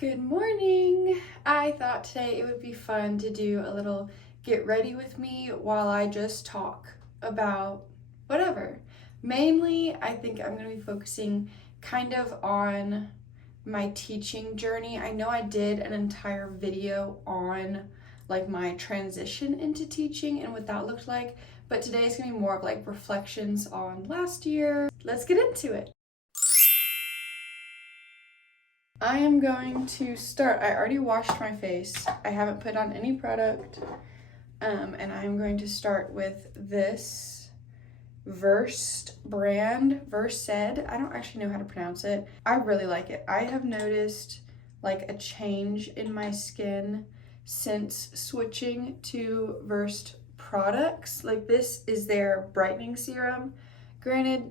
Good morning! I thought today it would be fun to do a little get ready with me while I just talk about whatever. Mainly, I think I'm going to be focusing kind of on my teaching journey. I know I did an entire video on like my transition into teaching and what that looked like, but today is going to be more of like reflections on last year. Let's get into it. I am going to start. I already washed my face. I haven't put on any product. And I'm going to start with this Versed brand, Versed. I don't actually know how to pronounce it. I really like it. I have noticed like a change in my skin since switching to Versed products. Like this is their brightening serum. Granted,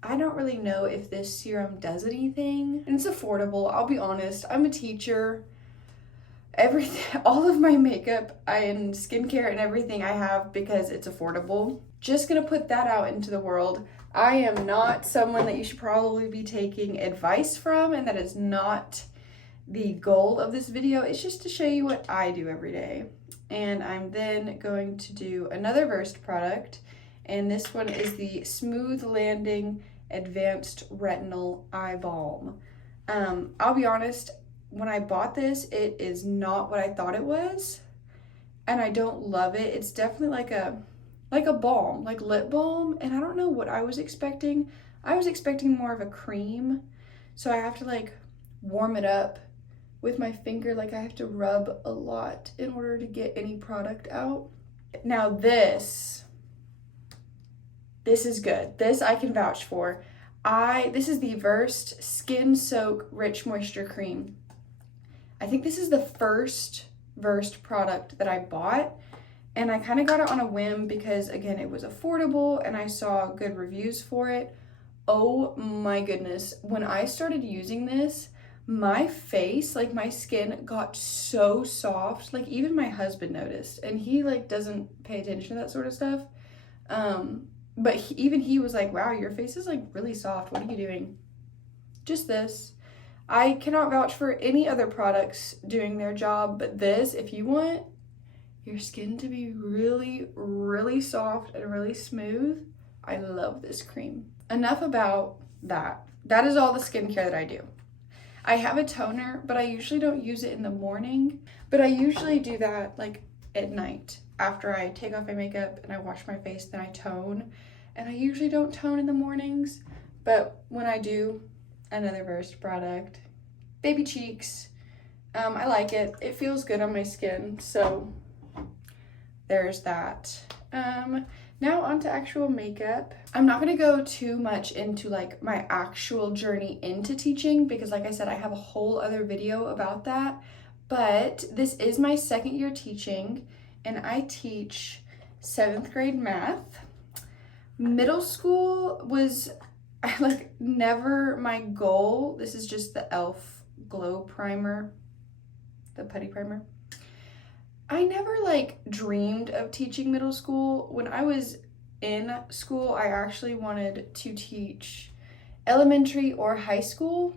I don't really know if this serum does anything. And it's affordable, I'll be honest. I'm a teacher. Everything, all of my makeup and skincare and everything I have because it's affordable. Just gonna put that out into the world. I am not someone that you should probably be taking advice from, and that is not the goal of this video. It's just to show you what I do every day. And I'm then going to do another Versed product. And this one is the Smooth Landing Advanced Retinol Eye Balm. I'll be honest, when I bought this, it is not what I thought it was, and I don't love it. It's definitely like a balm, like lip balm, and I don't know what I was expecting. I was expecting more of a cream, so I have to like warm it up with my finger. Like I have to rub a lot in order to get any product out. Now this is good. This I can vouch for. This is the Versed Skin Soak Rich Moisture Cream. I think this is the first Versed product that I bought, and I kind of got it on a whim because, again, it was affordable and I saw good reviews for it. Oh my goodness. When I started using this, my face, like my skin got so soft. Like even my husband noticed, and he like doesn't pay attention to that sort of stuff. But even he was like, wow, your face is like really soft. What are you doing? Just this. I cannot vouch for any other products doing their job, but this, if you want your skin to be really, really soft and really smooth, I love this cream. Enough about that. That is all the skincare that I do. I have a toner, but I usually don't use it in the morning, but I usually do that like at night. After I take off my makeup and I wash my face, then I tone. And I usually don't tone in the mornings, but when I do, another Versed product. Baby Cheeks. I like it. It feels good on my skin, so there's that. Now on to actual makeup. I'm not gonna go too much into like my actual journey into teaching because like I said, I have a whole other video about that, but this is my second year teaching and I teach 7th grade math. Middle school was like never my goal. This is just the e.l.f. Glow Primer, the putty primer. I never like dreamed of teaching middle school. When I was in school, I actually wanted to teach elementary or high school.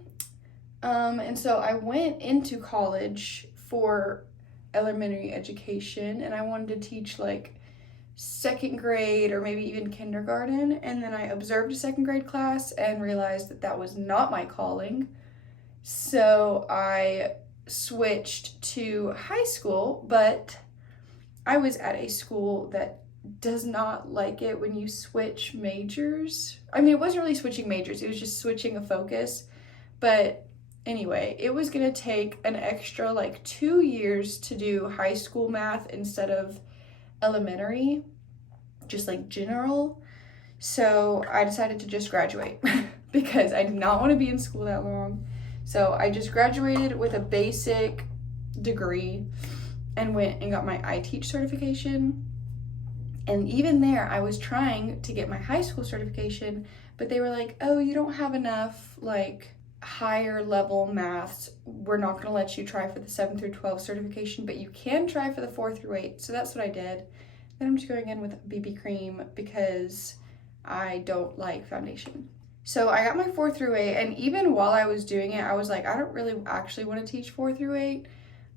And so I went into college for elementary education and I wanted to teach like 2nd grade or maybe even kindergarten, and then I observed a 2nd grade class and realized that that was not my calling, so I switched to high school. But I was at a school that does not like it when you switch majors. I mean, it wasn't really switching majors, it was just switching a focus. But anyway, it was gonna take an extra like 2 years to do high school math instead of elementary, just like general. So I decided to just graduate because I did not want to be in school that long. So I just graduated with a basic degree and went and got my iTeach certification. And even there, I was trying to get my high school certification, but they were like, oh, you don't have enough like higher level maths. We're not going to let you try for the 7 through 12 certification, but you can try for the 4 through 8. So that's what I did. Then I'm just going in with BB cream because I don't like foundation. So I got my 4 through 8, and even while I was doing it, I was like, I don't really actually want to teach 4 through 8.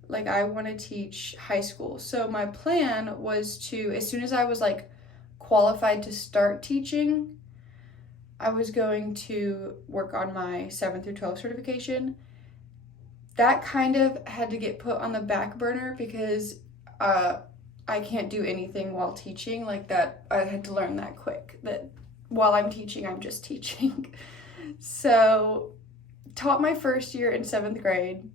Like, I want to teach high school. So my plan was to, as soon as I was like qualified to start teaching, I was going to work on my 7 through 12 certification. That kind of had to get put on the back burner because I can't do anything while teaching like that. I had to learn that quick, that while I'm teaching, I'm just teaching. So, taught my first year in 7th grade.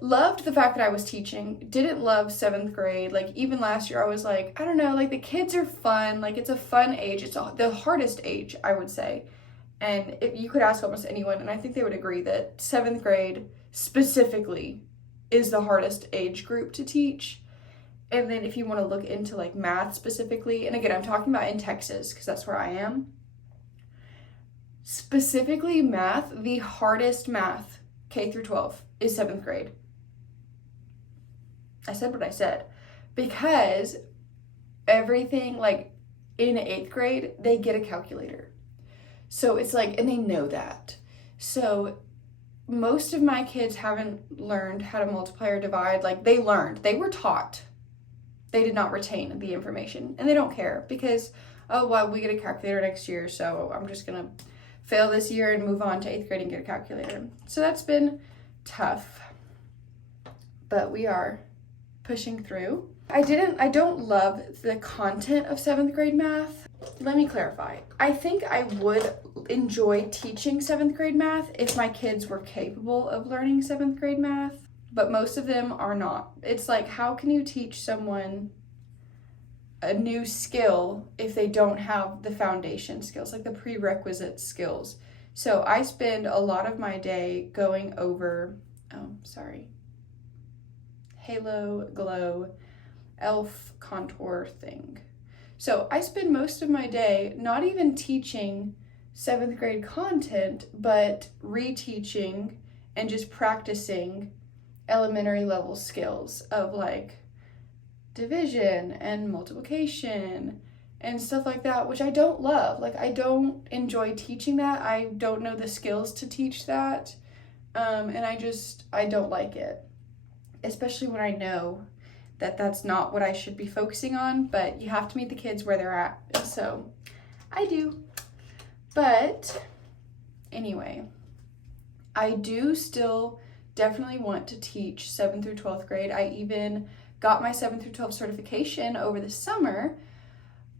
Loved the fact that I was teaching. Didn't love 7th grade. Like, even last year, I was like, I don't know, like, the kids are fun. Like, it's a fun age. It's the hardest age, I would say. And if you could ask almost anyone, and I think they would agree that 7th grade specifically is the hardest age group to teach. And then if you want to look into like math specifically, and again, I'm talking about in Texas because that's where I am. Specifically math, the hardest math, K through 12, is 7th grade. I said what I said. Because everything, like in 8th grade, they get a calculator. So it's like, and they know that. So most of my kids haven't learned how to multiply or divide. Like, they learned, they were taught. They did not retain the information, and they don't care because, oh, well, we get a calculator next year, so I'm just gonna fail this year and move on to 8th grade and get a calculator. So that's been tough, but we are pushing through. I don't love the content of 7th grade math. Let me clarify. I think I would enjoy teaching 7th grade math if my kids were capable of learning 7th grade math, but most of them are not. It's like, how can you teach someone a new skill if they don't have the foundation skills, like the prerequisite skills? So I spend a lot of my day going over, halo, glow, elf contour thing. So I spend most of my day not even teaching 7th grade content, but reteaching and just practicing elementary level skills of like division and multiplication and stuff like that, which I don't love. Like, I don't enjoy teaching that. I don't know the skills to teach that. And I don't like it, especially when I know that that's not what I should be focusing on, but you have to meet the kids where they're at. And so I do. But anyway, I do still definitely want to teach 7th through 12th grade. I even got my 7th through 12th certification over the summer,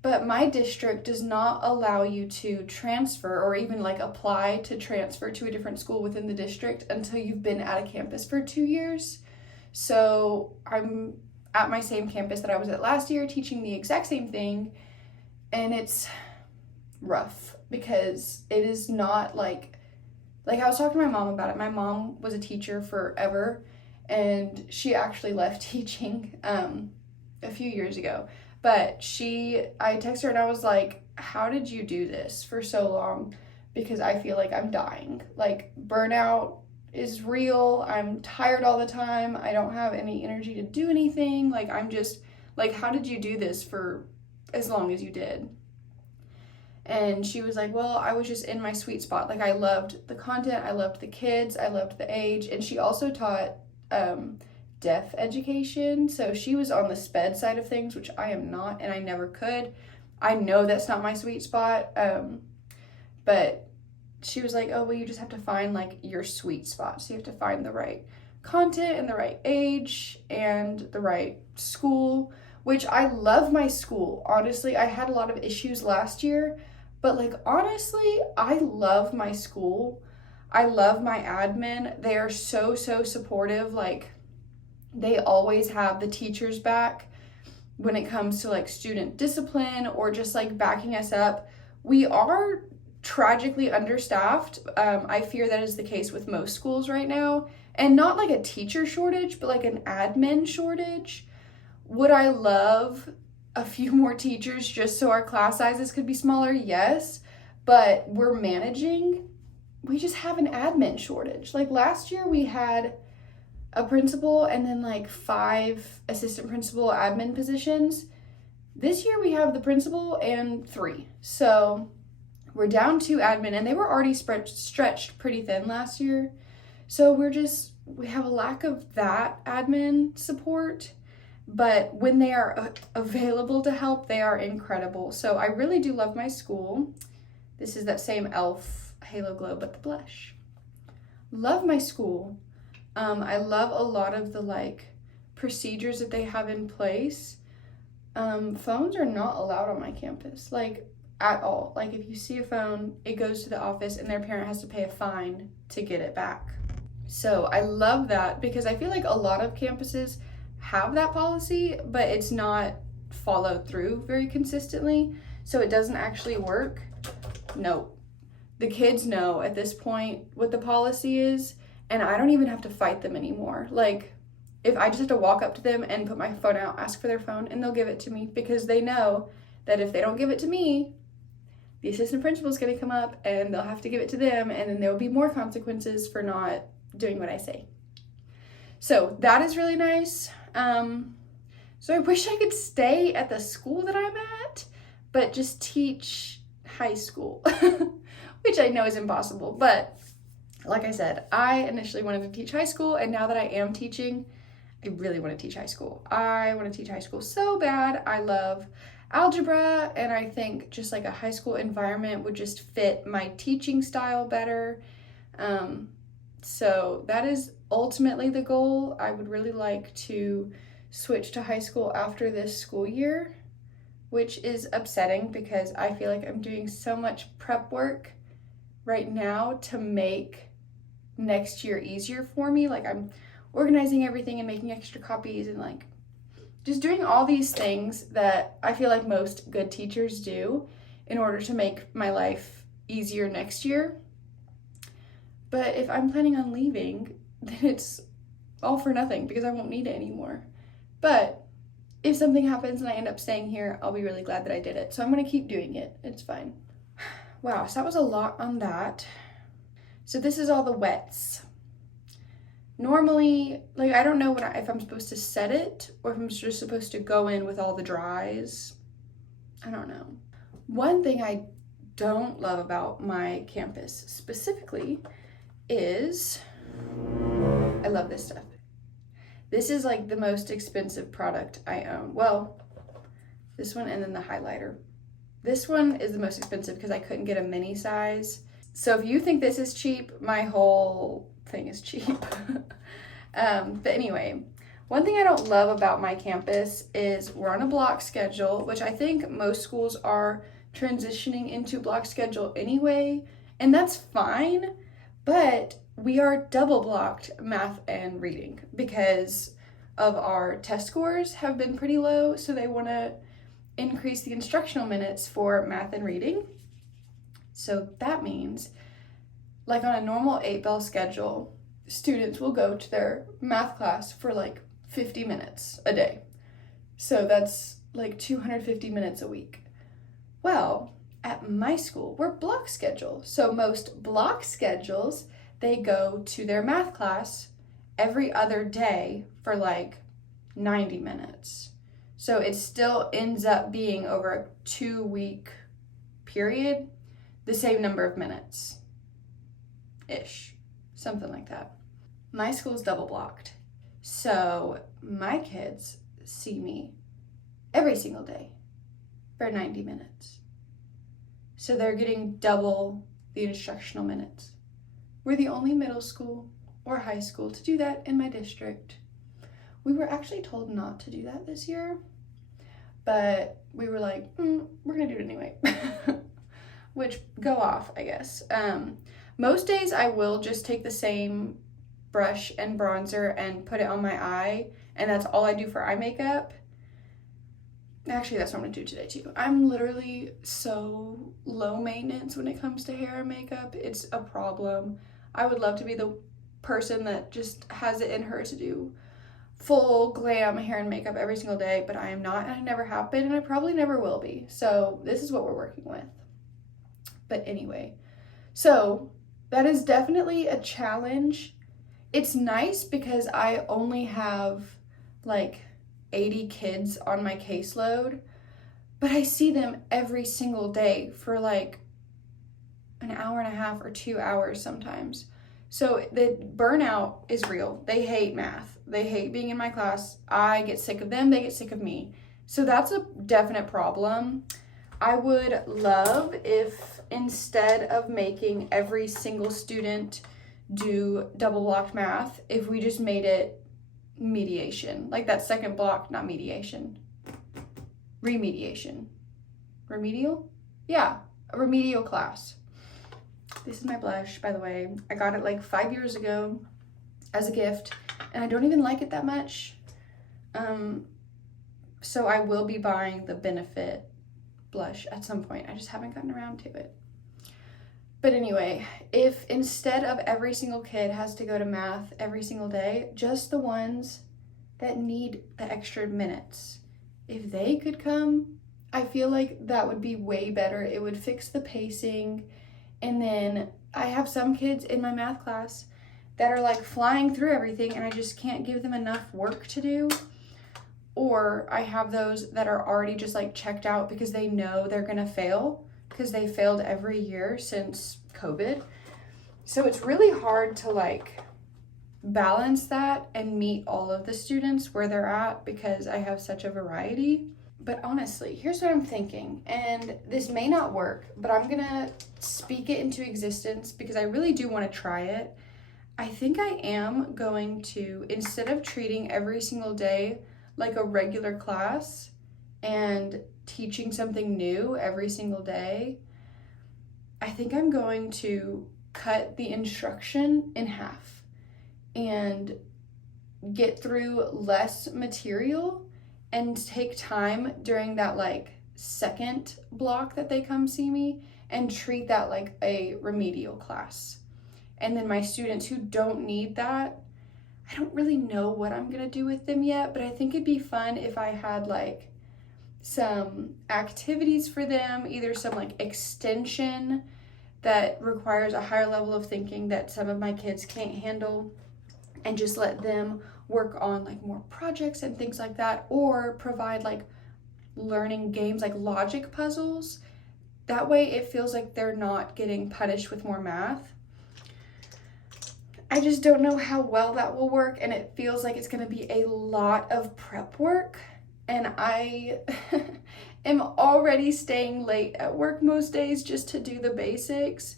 but my district does not allow you to transfer or even like apply to transfer to a different school within the district until you've been at a campus for 2 years. So I'm at my same campus that I was at last year teaching the exact same thing, and it's rough because it is not like I was talking to my mom about it. My mom was a teacher forever, and she actually left teaching a few years ago. But I texted her and I was like, how did you do this for so long? Because I feel like I'm dying. Like, burnout is real. I'm tired all the time. I don't have any energy to do anything. Like, I'm just, like, how did you do this for as long as you did? And she was like, well, I was just in my sweet spot. Like, I loved the content, I loved the kids, I loved the age. And she also taught deaf education. So she was on the SPED side of things, which I am not, and I never could. I know that's not my sweet spot. But she was like, oh, well, you just have to find like your sweet spot. So you have to find the right content and the right age and the right school, which I love my school. Honestly, I had a lot of issues last year, but like, honestly, I love my school. I love my admin. They are so, so supportive. Like, they always have the teachers back when it comes to like student discipline or just like backing us up. We are tragically understaffed. I fear that is the case with most schools right now, and not like a teacher shortage, but like an admin shortage. Would I love a few more teachers just so our class sizes could be smaller? Yes, but we're managing. We just have an admin shortage. Like, last year we had a principal and then like 5 assistant principal admin positions. This year we have the principal and 3. So we're down 2 admin, and they were already stretched pretty thin last year. So we have a lack of that admin support, but when they are available to help, they are incredible. So I really do love my school. This is that same elf halo glow, but the blush. Love my school. I love a lot of the like procedures that they have in place. Phones are not allowed on my campus, like at all. Like if you see a phone, it goes to the office and their parent has to pay a fine to get it back. So I love that because I feel like a lot of campuses have that policy, but it's not followed through very consistently. So it doesn't actually work. No, the kids know at this point what the policy is, and I don't even have to fight them anymore. Like if I just have to walk up to them and put my phone out, ask for their phone, and they'll give it to me because they know that if they don't give it to me, the assistant principal is going to come up and they'll have to give it to them, and then there will be more consequences for not doing what I say. So that is really nice. So I wish I could stay at the school that I'm at, but just teach high school, which I know is impossible. But like I said, I initially wanted to teach high school, and now that I am teaching, I really want to teach high school. I want to teach high school so bad. I love algebra, and I think just like a high school environment would just fit my teaching style better. So that is ultimately the goal. I would really like to switch to high school after this school year, which is upsetting because I feel like I'm doing so much prep work right now to make next year easier for me. Like I'm organizing everything and making extra copies and like just doing all these things that I feel like most good teachers do in order to make my life easier next year. But if I'm planning on leaving, then it's all for nothing because I won't need it anymore. But if something happens and I end up staying here, I'll be really glad that I did it. So I'm going to keep doing it. It's fine. Wow, so that was a lot on that. So this is all the wets. Normally, like I don't know if I'm supposed to set it or if I'm just supposed to go in with all the dries. I don't know. One thing I don't love about my campus specifically is I love this stuff. This is like the most expensive product I own. Well, this one and then the highlighter. This one is the most expensive because I couldn't get a mini size. So if you think this is cheap, my whole thing is cheap. But anyway, one thing I don't love about my campus is we're on a block schedule, which I think most schools are transitioning into block schedule anyway, and that's fine, but we are double blocked math and reading because of our test scores have been pretty low, so they want to increase the instructional minutes for math and reading. So that means, like on a normal 8-bell schedule, students will go to their math class for like 50 minutes a day. So that's like 250 minutes a week. Well, at my school, we're block schedule. So most block schedules, they go to their math class every other day for like 90 minutes. So it still ends up being over a 2-week period, the same number of minutes-ish, something like that. My school's double blocked, so my kids see me every single day for 90 minutes. So they're getting double the instructional minutes. We're the only middle school or high school to do that in my district. We were actually told not to do that this year, but we were like, we're gonna do it anyway. Which, go off, I guess. Most days I will just take the same brush and bronzer and put it on my eye, and that's all I do for eye makeup. Actually, that's what I'm gonna do today too. I'm literally so low maintenance when it comes to hair and makeup. It's a problem. I would love to be the person that just has it in her to do full glam hair and makeup every single day, but I am not, and I never have been, and I probably never will be. So this is what we're working with. But anyway, so that is definitely a challenge. It's nice because I only have like 80 kids on my caseload, but I see them every single day for like an hour and a half or 2 hours sometimes. So the burnout is real. They hate math. They hate being in my class. I get sick of them. They get sick of me. So that's a definite problem. I would love if instead of making every single student do double blocked math, if we just made it mediation. Like that second block, not mediation. Remediation. Remedial? Yeah, a remedial class. This is my blush, by the way. I got it like 5 years ago as a gift, and I don't even like it that much. So I will be buying the Benefit blush at some point. I just haven't gotten around to it. But anyway, if instead of every single kid has to go to math every single day, just the ones that need the extra minutes, if they could come, I feel like that would be way better. It would fix the pacing. And then I have some kids in my math class that are like flying through everything and I just can't give them enough work to do. Or I have those that are already just like checked out because they know they're gonna fail because they failed every year since COVID. So it's really hard to like balance that and meet all of the students where they're at because I have such a variety. But honestly, here's what I'm thinking, and this may not work, but I'm gonna speak it into existence because I really do want to try it. I think I am going to, instead of treating every single day like a regular class and teaching something new every single day, I think I'm going to cut the instruction in half and get through less material and take time during that like second block that they come see me and treat that like a remedial class. And then my students who don't need that, I don't really know what I'm gonna do with them yet, but I think it'd be fun if I had like some activities for them, either some like extension that requires a higher level of thinking that some of my kids can't handle, and just let them work on like more projects and things like that, or provide like learning games like logic puzzles. That way it feels like they're not getting punished with more math. I just don't know how well that will work, and it feels like it's gonna be a lot of prep work, and I am already staying late at work most days just to do the basics.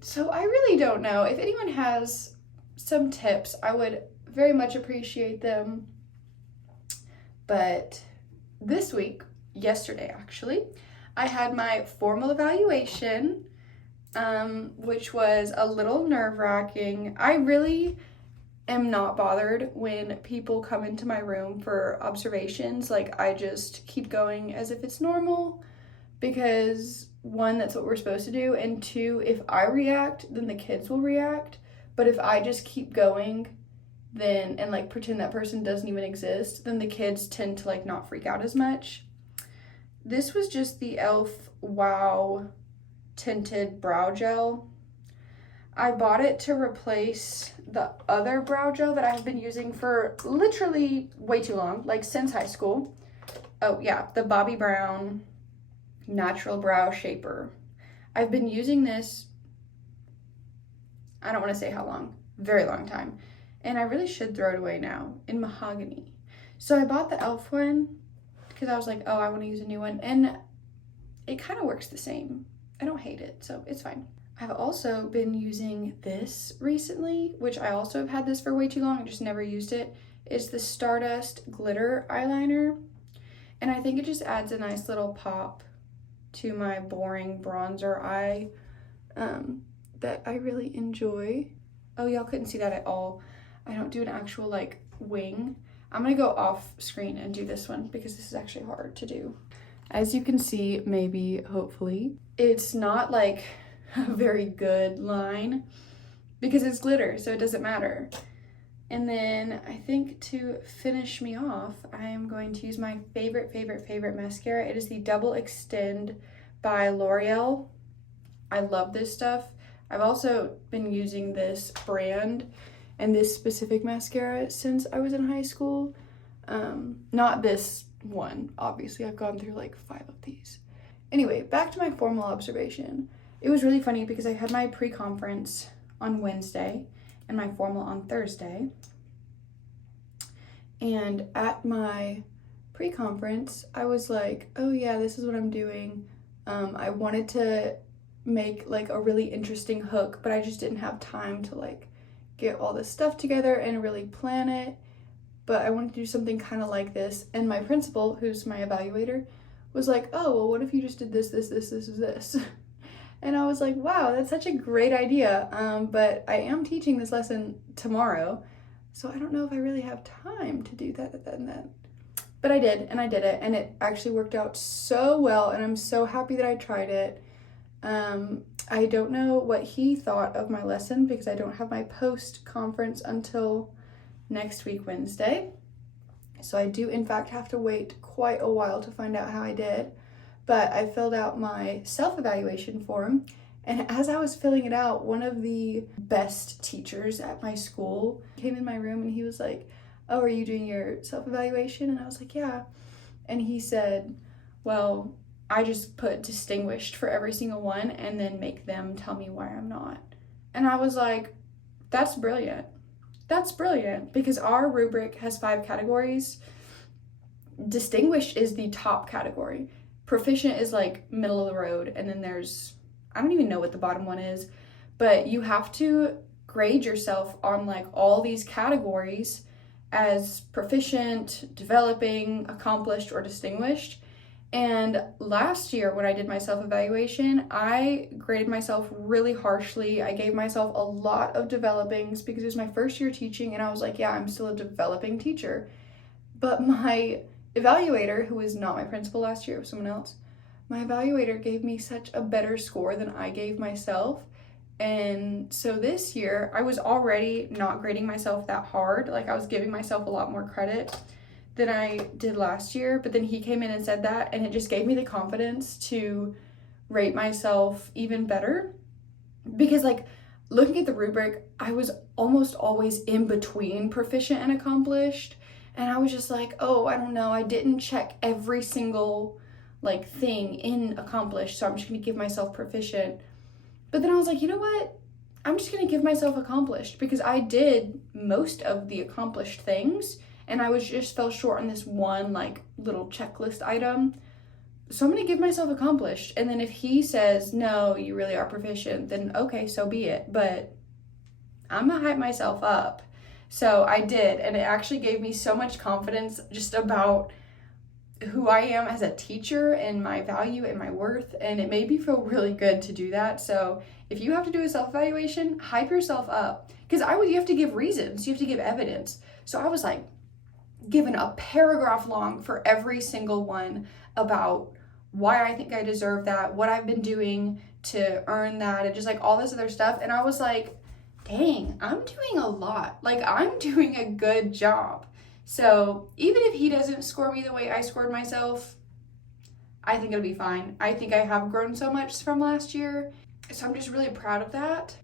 So I really don't know. If anyone has some tips, I would very much appreciate them. But this week, yesterday actually, I had my formal evaluation, which was a little nerve-wracking. I really am not bothered when people come into my room for observations. Like, I just keep going as if it's normal because one, that's what we're supposed to do, and two, if I react, then the kids will react. But if I just keep going then and like pretend that person doesn't even exist, then the kids tend to like not freak out as much. This was just the e.l.f. Wow tinted brow gel. I bought it to replace the other brow gel that I've been using for literally way too long, like since high school. Oh yeah, the Bobbi Brown Natural Brow Shaper. I've been using this, I don't want to say how long, very long time. And I really should throw it away now, in mahogany. So I bought the e.l.f. one because I was like, oh, I want to use a new one. And it kind of works the same. I don't hate it, so it's fine. I've also been using this recently, which I also have had this for way too long. I just never used it. It's the Stardust Glitter Eyeliner. And I think it just adds a nice little pop to my boring bronzer eye that I really enjoy. Oh, y'all couldn't see that at all. I don't do an actual like wing. I'm gonna go off screen and do this one because this is actually hard to do. As you can see, maybe, hopefully, it's not like a very good line because it's glitter, so it doesn't matter. And then I think to finish me off, I am going to use my favorite mascara. It is the Double Extend by L'Oreal. I love this stuff. I've also been using this brand and this specific mascara since I was in high school. Not this one, obviously. I've gone through like 5 of these. Anyway, back to my formal observation. it was really funny because I had my pre-conference on Wednesday and my formal on Thursday. And at my pre-conference, I was like, oh yeah, this is what I'm doing. I wanted to make like a really interesting hook, but I just didn't have time to like get all this stuff together and really plan it. But I wanted to do something kind of like this. And my principal, who's my evaluator, was like, oh, well, what if you just did this. And I was like, wow, that's such a great idea. But I am teaching this lesson tomorrow, so I don't know if I really have time to do that. But I did, and I did it, and it actually worked out so well, and I'm so happy that I tried it. I don't know what he thought of my lesson because I don't have my post-conference until next week, Wednesday. So I do, in fact, have to wait quite a while to find out how I did. But I filled out my self-evaluation form, and as I was filling it out, one of the best teachers at my school came in my room and he was like, oh, are you doing your self-evaluation? And I was like, yeah. And he said, well, I just put distinguished for every single one and then make them tell me why I'm not. And I was like, that's brilliant. That's brilliant, because our rubric has 5 categories. Distinguished is the top category. Proficient is like middle of the road, and then there's, I don't even know what the bottom one is, but you have to grade yourself on like all these categories as proficient, developing, accomplished, or distinguished. And last year when I did my self-evaluation, I graded myself really harshly. I gave myself a lot of developings because it was my first year teaching, and I was like, yeah, I'm still a developing teacher. But my evaluator, who was not my principal last year, it was someone else, my evaluator gave me such a better score than I gave myself. And so this year, I was already not grading myself that hard. Like, I was giving myself a lot more credit than I did last year, but then he came in and said that, and it just gave me the confidence to rate myself even better. Because like, looking at the rubric, I was almost always in between proficient and accomplished, and I was just like, oh, I don't know, I didn't check every single like thing in accomplished, so I'm just gonna give myself proficient. But then I was like, you know what, I'm just gonna give myself accomplished, because I did most of the accomplished things, and I just fell short on this one like little checklist item. So I'm gonna give myself accomplished. And then if he says, no, you really are proficient, then okay, so be it. But I'm gonna hype myself up. So I did, and it actually gave me so much confidence just about who I am as a teacher and my value and my worth, and it made me feel really good to do that. So if you have to do a self-evaluation, hype yourself up, because you have to give reasons, you have to give evidence. So I was like given a paragraph long for every single one about why I think I deserve that, what I've been doing to earn that, and just like all this other stuff. And I was like, dang, I'm doing a lot. Like, I'm doing a good job. So even if he doesn't score me the way I scored myself, I think it'll be fine. I think I have grown so much from last year. So I'm just really proud of that.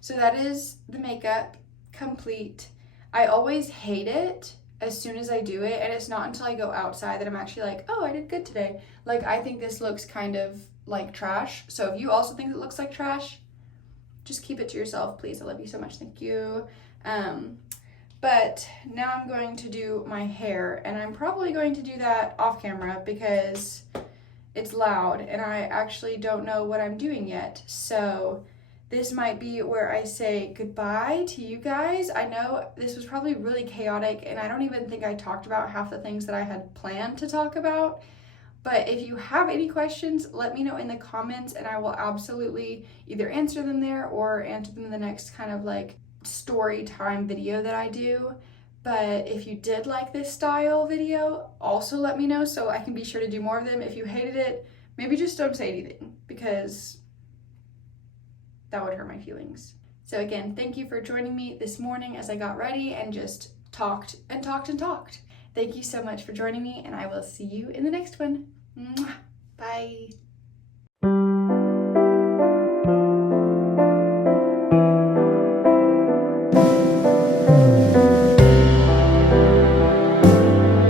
So that is the makeup complete. I always hate it as soon as I do it, and it's not until I go outside that I'm actually like, oh, I did good today. Like, I think this looks kind of like trash. So if you also think it looks like trash, just keep it to yourself, please. I love you so much. Thank you. But now I'm going to do my hair, and I'm probably going to do that off camera because it's loud and I actually don't know what I'm doing yet. So this might be where I say goodbye to you guys. I know this was probably really chaotic, and I don't even think I talked about half the things that I had planned to talk about. But if you have any questions, let me know in the comments, and I will absolutely either answer them there or answer them in the next kind of like story time video that I do. But if you did like this style video, also let me know so I can be sure to do more of them. If you hated it, maybe just don't say anything, because that would hurt my feelings. So again, thank you for joining me this morning as I got ready and just talked and talked and talked. Thank you so much for joining me, and I will see you in the next one. Mwah. Bye.